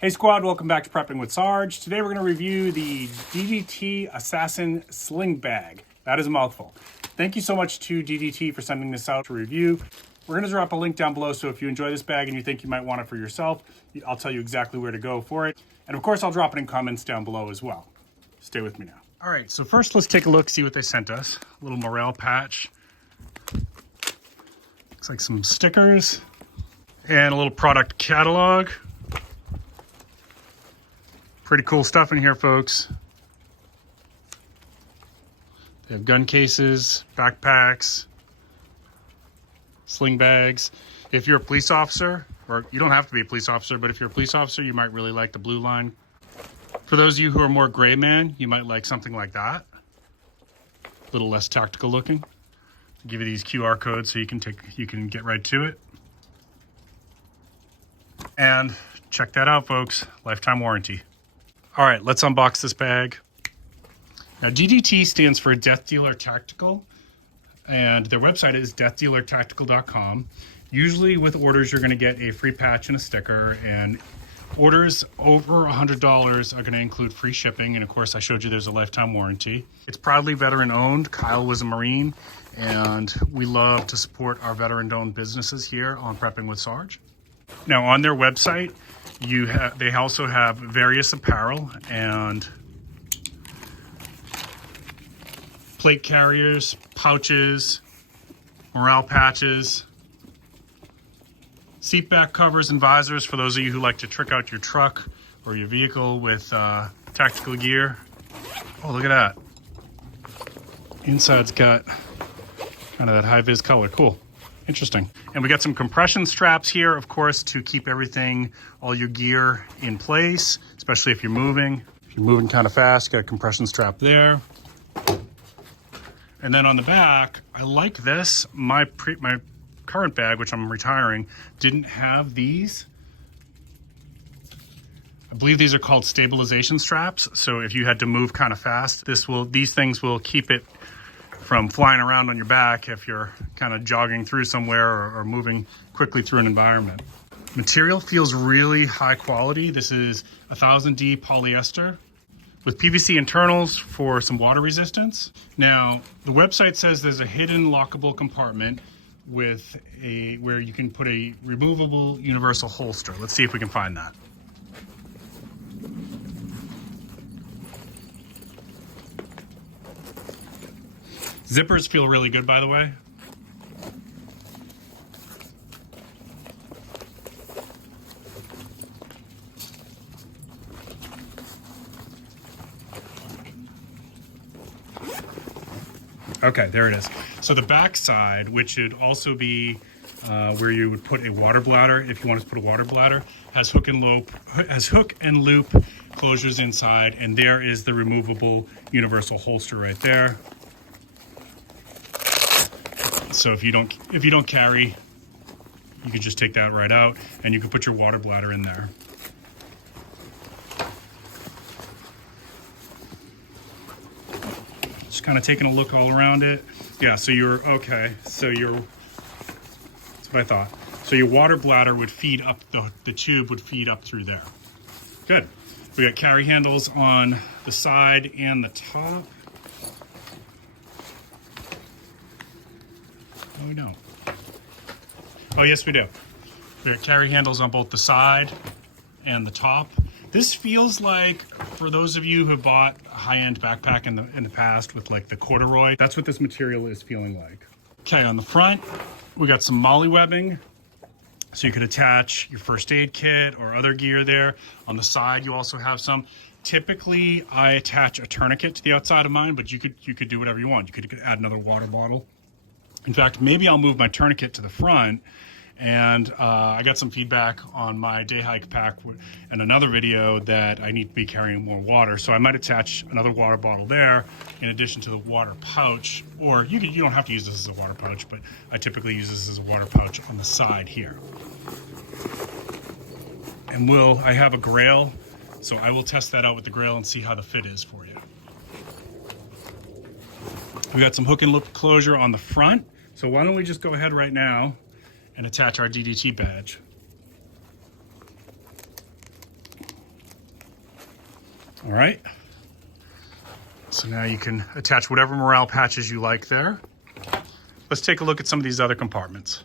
Hey squad, welcome back to Prepping with Sarge. Today we're going to review the DDT Assassin Sling Bag. That is a mouthful. Thank you so much to DDT for sending this out to review. We're going to drop a link down below, so if you enjoy this bag and you think you might want it for yourself, I'll tell you exactly where to go for it. And of course, I'll drop it in comments down below as well. Stay with me now. All right, so first let's take a look, see what they sent us. A little morale patch. Looks like some stickers and a little product catalog. Pretty cool stuff in here, folks. They have gun cases, backpacks, sling bags. If you're a police officer, or you don't have to be a police officer, but if you're a police officer, you might really like the blue line. For those of you who are more gray man, you might like something like that. A little less tactical looking. I'll give you these QR codes so you can get right to it. And check that out, folks. Lifetime warranty. All right, let's unbox this bag. Now, DDT stands for Death Dealer Tactical, and their website is deathdealertactical.com. Usually with orders, you're gonna get a free patch and a sticker, and orders over $100 are gonna include free shipping, and of course, I showed you there's a lifetime warranty. It's proudly veteran owned. Kyle was a Marine, and we love to support our veteran-owned businesses here on Prepping with Sarge. Now, on their website, they also have various apparel and plate carriers, pouches, morale patches, seat back covers and visors for those of you who like to trick out your truck or your vehicle with tactical gear. Oh, look at that. Inside's got kind of that high-vis color. Cool. Interesting. And we got some compression straps here, of course, to keep everything, all your gear in place, especially if you're moving. If you're moving kind of fast, got a compression strap there. And then on the back, I like this. My current bag, which I'm retiring, didn't have these. I believe these are called stabilization straps. So if you had to move kind of fast, these things will keep it from flying around on your back if you're kind of jogging through somewhere or moving quickly through an environment. Material feels really high quality. This is 1000D polyester with PVC internals for some water resistance. Now, the website says there's a hidden lockable compartment with where you can put a removable universal holster. Let's see if we can find that. Zippers feel really good, by the way. Okay, there it is. So the back side, which should also be where you would put a water bladder, if you wanted to put a water bladder, has hook and loop closures inside, and there is the removable universal holster right there. So if you don't carry, you can just take that right out, and you can put your water bladder in there. Just kind of taking a look all around it. Yeah, so that's what I thought. So your water bladder would feed up, the tube would feed up through there. Good. We got carry handles on the side and the top. No, we don't. Oh, yes, we do. We got carry handles on both the side and the top. This feels like, for those of you who bought a high-end backpack in the past with like the corduroy, that's what this material is feeling like. Okay, on the front, we got some molly webbing. So you could attach your first aid kit or other gear there. On the side, you also have some. Typically, I attach a tourniquet to the outside of mine, but you could do whatever you want. You could add another water bottle. In fact, maybe I'll move my tourniquet to the front, and I got some feedback on my day hike pack and another video that I need to be carrying more water. So I might attach another water bottle there in addition to the water pouch, or you don't have to use this as a water pouch, but I typically use this as a water pouch on the side here. And I have a grail, so I will test that out with the grail and see how the fit is for you. We got some hook and loop closure on the front. So why don't we just go ahead right now and attach our DDT badge. All right. So now you can attach whatever morale patches you like there. Let's take a look at some of these other compartments.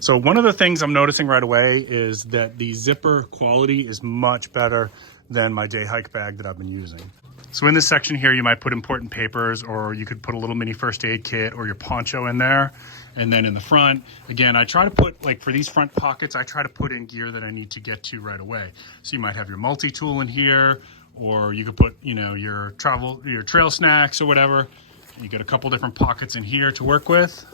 So one of the things I'm noticing right away is that the zipper quality is much better than my day hike bag that I've been using. So in this section here, you might put important papers, or you could put a little mini first aid kit or your poncho in there. And then in the front, again, I try to put, like for these front pockets, I try to put in gear that I need to get to right away. So you might have your multi-tool in here, or you could put, you know, your trail snacks or whatever. You get a couple different pockets in here to work with.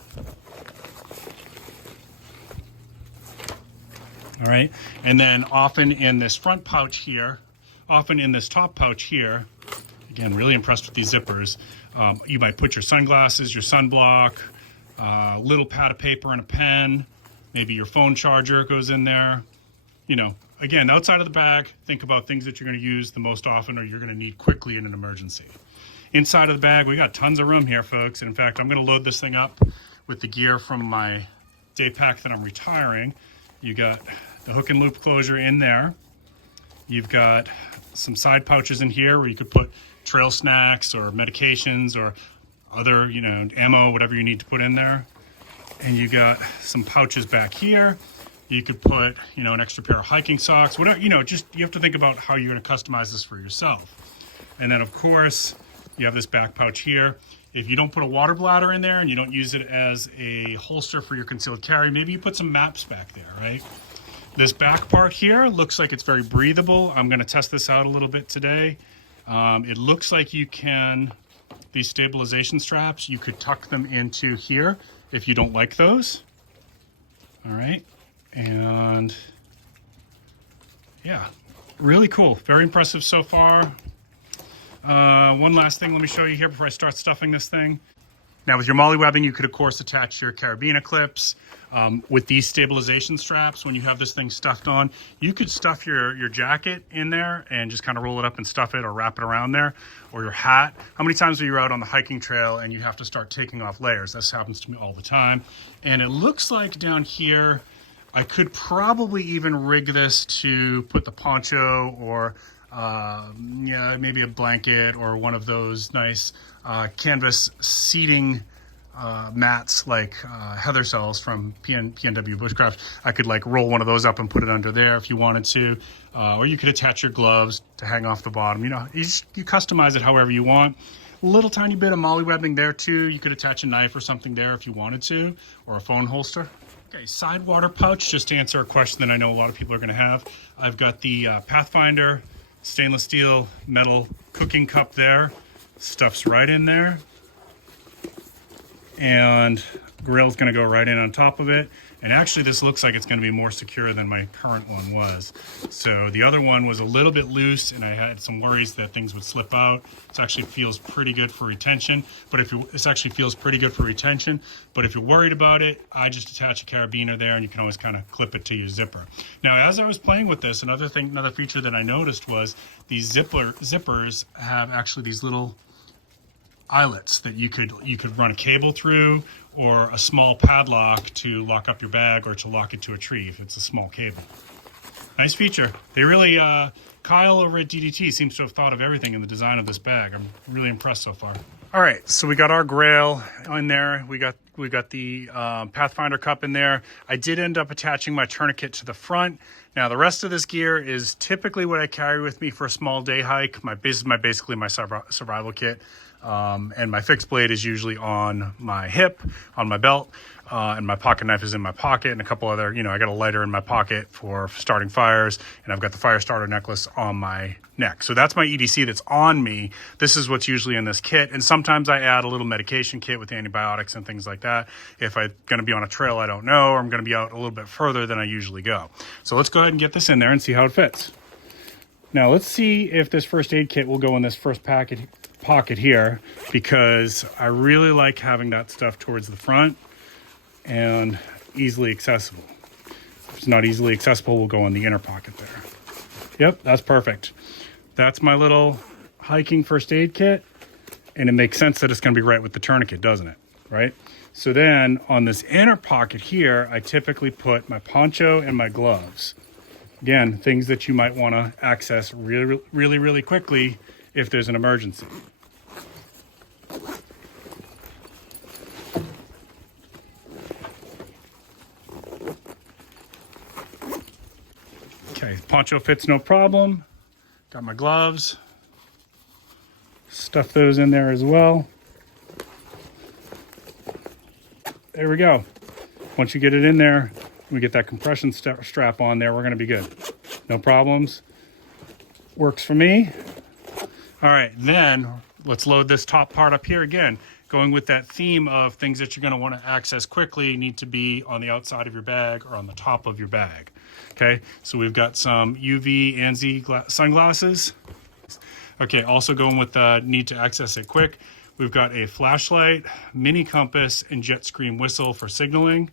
All right, and then often in this front pouch here, often in this top pouch here, again, really impressed with these zippers. You might put your sunglasses, your sunblock, little pad of paper and a pen, maybe your phone charger goes in there. You know, again, outside of the bag, think about things that you're going to use the most often or you're going to need quickly in an emergency. Inside of the bag, we got tons of room here, folks. And in fact, I'm going to load this thing up with the gear from my day pack that I'm retiring. You got the hook and loop closure in there. You've got some side pouches in here where you could put trail snacks or medications or other, you know, ammo, whatever you need to put in there. And you got some pouches back here. You could put, you know, an extra pair of hiking socks, whatever, you know, just you have to think about how you're going to customize this for yourself. And then of course, you have this back pouch here. If you don't put a water bladder in there and you don't use it as a holster for your concealed carry, maybe you put some maps back there, right? This back part here looks like it's very breathable. I'm going to test this out a little bit today. It looks like you can, these stabilization straps, you could tuck them into here if you don't like those. All right. And yeah, really cool. Very impressive so far. One last thing, let me show you here before I start stuffing this thing. Now with your molly webbing, you could of course attach your carabiner clips. With these stabilization straps, when you have this thing stuffed on, you could stuff your jacket in there and just kind of roll it up and stuff it or wrap it around there, or your hat. How many times are you out on the hiking trail and you have to start taking off layers? This happens to me all the time. And it looks like down here, I could probably even rig this to put the poncho or yeah, maybe a blanket or one of those nice canvas seating mats like heather cells from PNW Bushcraft. I could like roll one of those up and put it under there if you wanted to, or you could attach your gloves to hang off the bottom. You know, you customize it however you want. A little tiny bit of molly webbing there too. You could attach a knife or something there if you wanted to, or a phone holster. Okay, side water pouch, just to answer a question that I know a lot of people are gonna have. I've got the Pathfinder stainless steel metal cooking cup there. Stuff's right in there. And grill's gonna go right in on top of it. And actually this looks like it's gonna be more secure than my current one was. So the other one was a little bit loose and I had some worries that things would slip out. It actually feels pretty good for retention, but if this actually feels pretty good for retention, but if you're worried about it, I just attach a carabiner there and you can always kind of clip it to your zipper. Now, as I was playing with this, another feature that I noticed was these zippers have actually these little eyelets that you could run a cable through, or a small padlock to lock up your bag or to lock it to a tree if it's a small cable. Nice feature. They really, Kyle over at DDT seems to have thought of everything in the design of this bag. I'm really impressed so far. All right, so we got our grail in there. We got the Pathfinder cup in there. I did end up attaching my tourniquet to the front. Now the rest of this gear is typically what I carry with me for a small day hike. Basically my survival kit. And my fixed blade is usually on my hip, on my belt, and my pocket knife is in my pocket, and a couple other, you know, I got a lighter in my pocket for starting fires, and I've got the fire starter necklace on my neck. So that's my EDC that's on me. This is what's usually in this kit, and sometimes I add a little medication kit with antibiotics and things like that. If I'm going to be on a trail I don't know, or I'm going to be out a little bit further than I usually go. So let's go ahead and get this in there and see how it fits. Now let's see if this first aid kit will go in this first pocket here, because I really like having that stuff towards the front and easily accessible. If it's not easily accessible, we'll go in the inner pocket there. Yep, that's perfect. That's my little hiking first aid kit, and it makes sense that it's going to be right with the tourniquet, doesn't it? right? So then on this inner pocket here, I typically put my poncho and my gloves. Again, things that you might want to access really quickly if there's an emergency. Okay, poncho fits no problem. Got my gloves. Stuff those in there as well. There we go. Once you get it in there, we get that compression strap on there, we're gonna be good. No problems. Works for me. All right, then let's load this top part up here again. Going with that theme of things that you're gonna wanna access quickly need to be on the outside of your bag or on the top of your bag. Okay, so we've got some UV and Z sunglasses. Okay, also going with the need to access it quick. We've got a flashlight, mini compass, and jet stream whistle for signaling.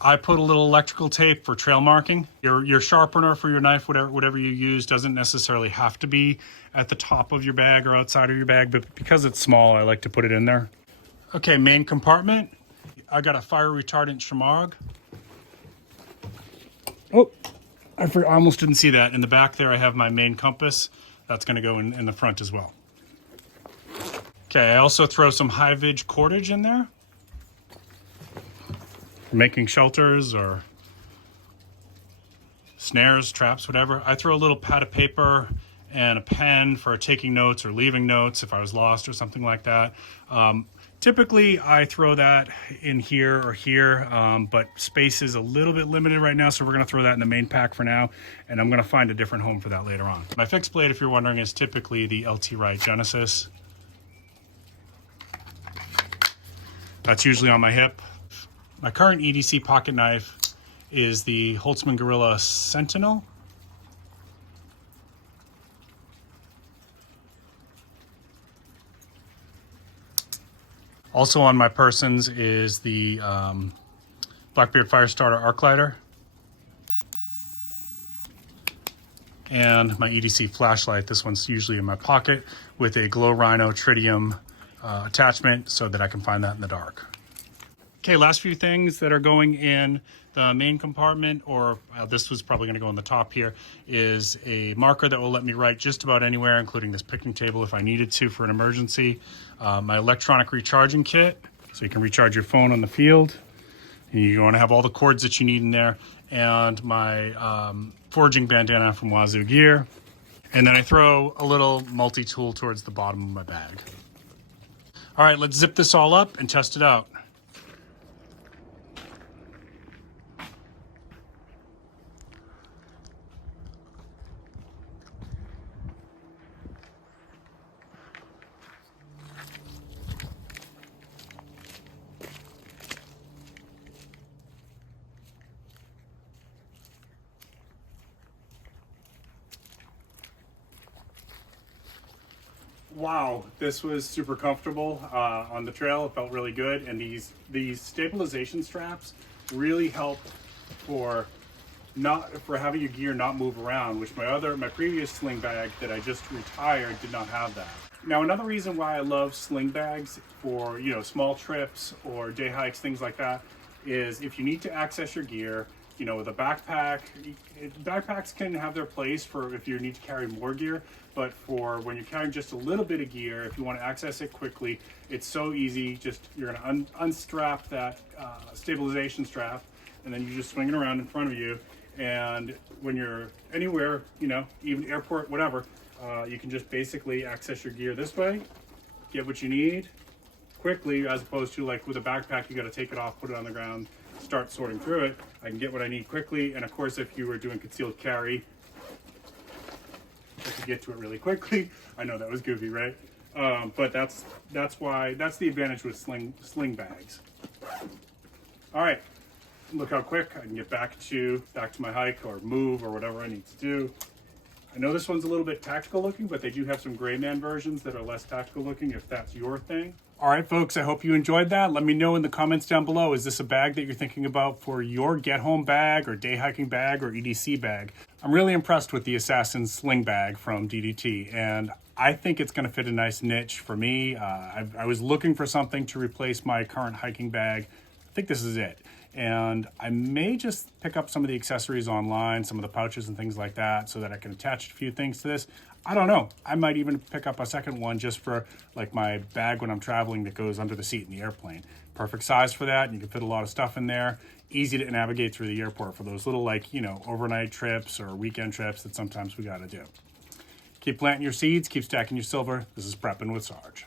I put a little electrical tape for trail marking. Your sharpener for your knife, whatever you use, doesn't necessarily have to be at the top of your bag or outside of your bag, but because it's small, I like to put it in there. Okay, main compartment. I got a fire retardant shamag. Oh, I almost didn't see that. In the back there, I have my main compass. That's gonna go in the front as well. Okay, I also throw some high-vid cordage in there. For making shelters or snares, traps, whatever. I throw a little pad of paper and a pen for taking notes or leaving notes if I was lost or something like that. Typically, I throw that in here or here, but space is a little bit limited right now, so we're gonna throw that in the main pack for now, and I'm gonna find a different home for that later on. My fixed blade, if you're wondering, is typically the LT Wright Genesis. That's usually on my hip. My current EDC pocket knife is the Holtzman Gorilla Sentinel. Also on my persons is the Blackbeard Firestarter Arc Lighter and my EDC flashlight. This one's usually in my pocket with a Glow Rhino tritium attachment so that I can find that in the dark. Okay, last few things that are going in the main compartment, or this was probably going to go on the top here, is a marker that will let me write just about anywhere, including this picnic table if I needed to for an emergency. My electronic recharging kit, so you can recharge your phone on the field. And you want to have all the cords that you need in there. And my foraging bandana from Wazoo gear. And then I throw a little multi-tool towards the bottom of my bag. All right, let's zip this all up and test it out. Wow, this was super comfortable on the trail. It felt really good, and these stabilization straps really help for having your gear not move around, which my previous sling bag that I just retired did not have that. Now, another reason why I love sling bags for small trips or day hikes, things like that, is if you need to access your gear. With a backpack, backpacks can have their place for if you need to carry more gear, but for when you're carrying just a little bit of gear, if you want to access it quickly, it's so easy. You're going to unstrap that stabilization strap, and then you just swing it around in front of you. And when you're anywhere, even airport, whatever, you can just basically access your gear this way, get what you need quickly, as opposed to like with a backpack, you got to take it off, put it on the ground, start sorting through it. I can get what I need quickly, and of course if you were doing concealed carry, I could get to it really quickly. I know that was goofy, right? But that's the advantage with sling bags. All right, look how quick I can get back to my hike or move or whatever I need to do. I know this one's a little bit tactical looking, but they do have some gray man versions that are less tactical looking if that's your thing. All right, folks, I hope you enjoyed that. Let me know in the comments down below, is this a bag that you're thinking about for your get-home bag or day hiking bag or EDC bag? I'm really impressed with the Assassin Sling Bag from DDT, and I think it's going to fit a nice niche for me. I was looking for something to replace my current hiking bag. I think this is it. And I may just pick up some of the accessories online, some of the pouches and things like that, so that I can attach a few things to this. I don't know. I might even pick up a second one just for like my bag when I'm traveling that goes under the seat in the airplane. Perfect size for that, and you can fit a lot of stuff in there. Easy to navigate through the airport for those little, like, you know, overnight trips or weekend trips that sometimes we got to do. Keep planting your seeds, keep stacking your silver. This is Prepping with Sarge.